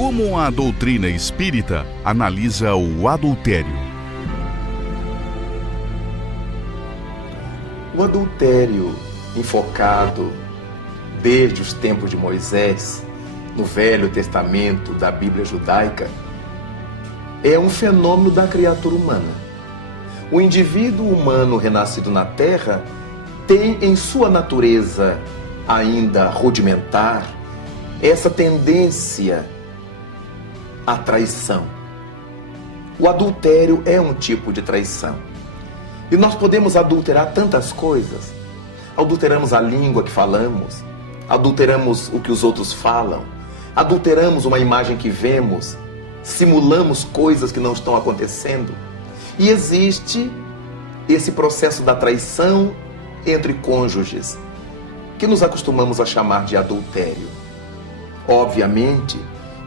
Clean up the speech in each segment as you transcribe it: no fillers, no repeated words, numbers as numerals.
Como a doutrina espírita analisa o adultério? O adultério, enfocado desde os tempos de Moisés, no Velho Testamento da Bíblia judaica, é um fenômeno da criatura humana. O indivíduo humano renascido na Terra tem em sua natureza ainda rudimentar essa tendência à traição. O adultério é um tipo de traição. E nós podemos adulterar tantas coisas. Adulteramos a língua que falamos, adulteramos o que os outros falam, adulteramos uma imagem que vemos, simulamos coisas que não estão acontecendo. E existe esse processo da traição entre cônjuges, que nos acostumamos a chamar de adultério. Obviamente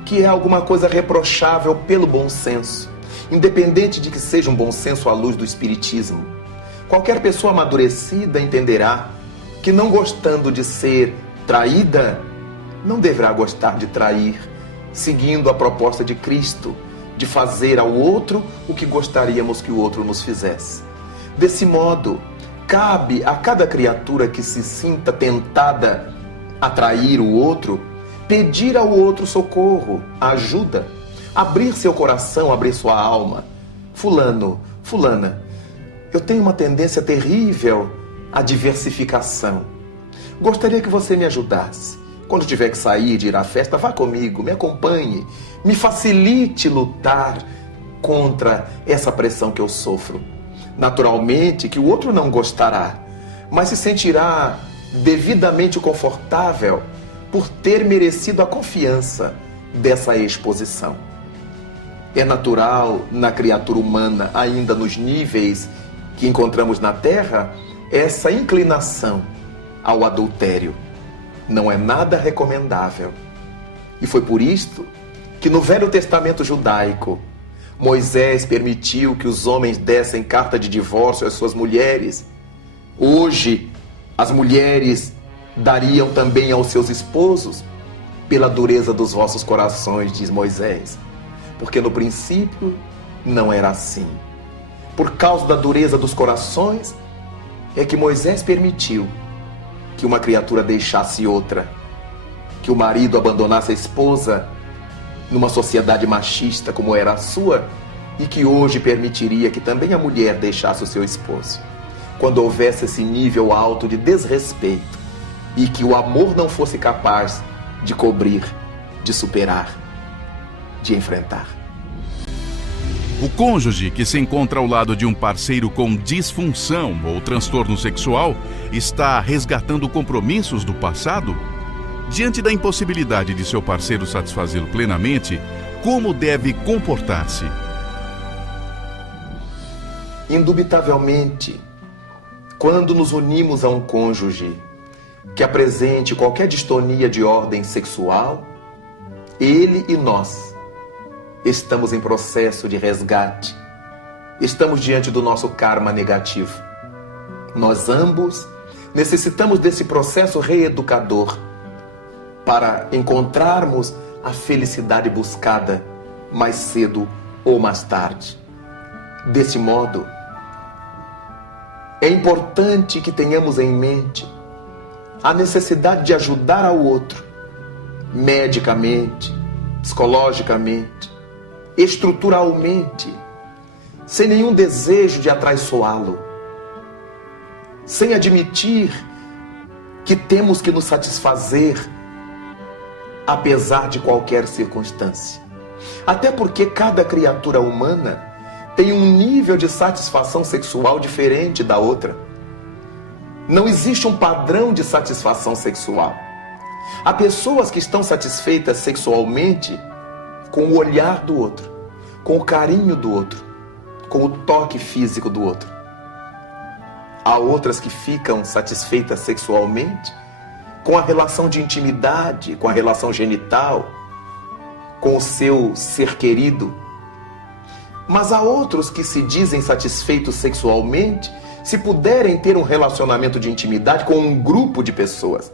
que é alguma coisa reprochável pelo bom senso, independente de que seja um bom senso à luz do espiritismo. Qualquer pessoa amadurecida entenderá que, não gostando de ser traída, não deverá gostar de trair, seguindo a proposta de Cristo, de fazer ao outro o que gostaríamos que o outro nos fizesse. Desse modo, cabe a cada criatura que se sinta tentada a trair o outro, pedir ao outro socorro, ajuda, abrir seu coração, abrir sua alma. Fulano, fulana, eu tenho uma tendência terrível à diversificação. Gostaria que você me ajudasse. Quando tiver que sair, de ir à festa, vá comigo, me acompanhe, me facilite lutar contra essa pressão que eu sofro. Naturalmente que o outro não gostará, mas se sentirá devidamente confortável por ter merecido a confiança dessa exposição. É natural na criatura humana, ainda nos níveis que encontramos na Terra, essa inclinação ao adultério. Não é nada recomendável. E foi por isto que no Velho Testamento judaico, Moisés permitiu que os homens dessem carta de divórcio às suas mulheres. Hoje, as mulheres dariam também aos seus esposos pela dureza dos vossos corações, diz Moisés. Porque no princípio não era assim. Por causa da dureza dos corações é que Moisés permitiu que uma criatura deixasse outra, que o marido abandonasse a esposa numa sociedade machista como era a sua, e que hoje permitiria que também a mulher deixasse o seu esposo, quando houvesse esse nível alto de desrespeito e que o amor não fosse capaz de cobrir, de superar, de enfrentar. O cônjuge que se encontra ao lado de um parceiro com disfunção ou transtorno sexual está resgatando compromissos do passado? Diante da impossibilidade de seu parceiro satisfazê-lo plenamente, como deve comportar-se? Indubitavelmente, quando nos unimos a um cônjuge que apresente qualquer distonia de ordem sexual, ele e nós estamos em processo de resgate. Estamos diante do nosso karma negativo. Nós ambos necessitamos desse processo reeducador para encontrarmos a felicidade buscada mais cedo ou mais tarde. Desse modo, é importante que tenhamos em mente a necessidade de ajudar ao outro, medicamente, psicologicamente, estruturalmente, sem nenhum desejo de atraiçoá-lo, sem admitir que temos que nos satisfazer apesar de qualquer circunstância. Até porque cada criatura humana tem um nível de satisfação sexual diferente da outra. Não existe um padrão de satisfação sexual. Há pessoas que estão satisfeitas sexualmente com o olhar do outro, com o carinho do outro, com o toque físico do outro. Há outras que ficam satisfeitas sexualmente com a relação de intimidade, com a relação genital, com o seu ser querido. Mas há outros que se dizem satisfeitos sexualmente se puderem ter um relacionamento de intimidade com um grupo de pessoas,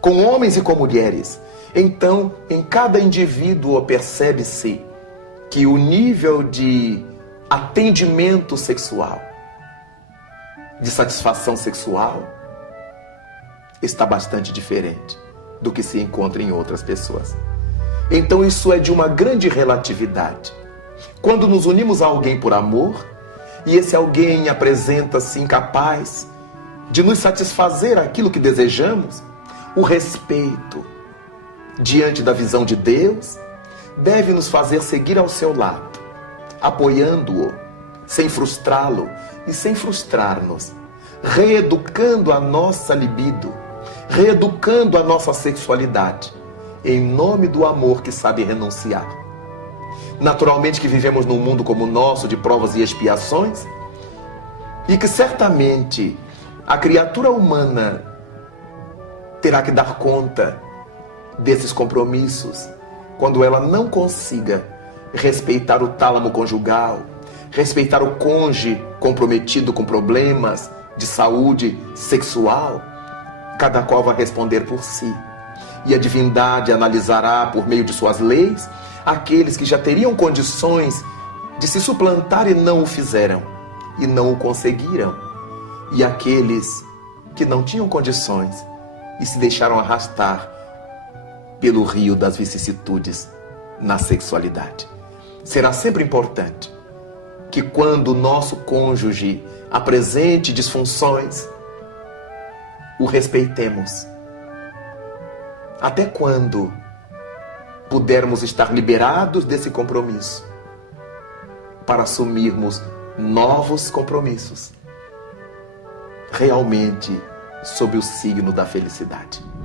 com homens e com mulheres. Então, em cada indivíduo percebe-se que o nível de atendimento sexual, de satisfação sexual, está bastante diferente do que se encontra em outras pessoas. Então isso é de uma grande relatividade. Quando nos unimos a alguém por amor, e esse alguém apresenta-se incapaz de nos satisfazer aquilo que desejamos, o respeito diante da visão de Deus deve nos fazer seguir ao seu lado, apoiando-o, sem frustrá-lo e sem frustrar-nos, reeducando a nossa libido, reeducando a nossa sexualidade, em nome do amor que sabe renunciar. Naturalmente que vivemos num mundo como o nosso, de provas e expiações, e que certamente a criatura humana terá que dar conta desses compromissos quando ela não consiga respeitar o tálamo conjugal, respeitar o cônjuge comprometido com problemas de saúde sexual. Cada qual vai responder por si, e a divindade analisará por meio de suas leis aqueles que já teriam condições de se suplantar e não o fizeram, e não o conseguiram, e aqueles que não tinham condições e se deixaram arrastar pelo rio das vicissitudes na sexualidade. Será sempre importante que quando o nosso cônjuge apresente disfunções, o respeitemos. Até quando pudermos estar liberados desse compromisso para assumirmos novos compromissos, realmente sob o signo da felicidade.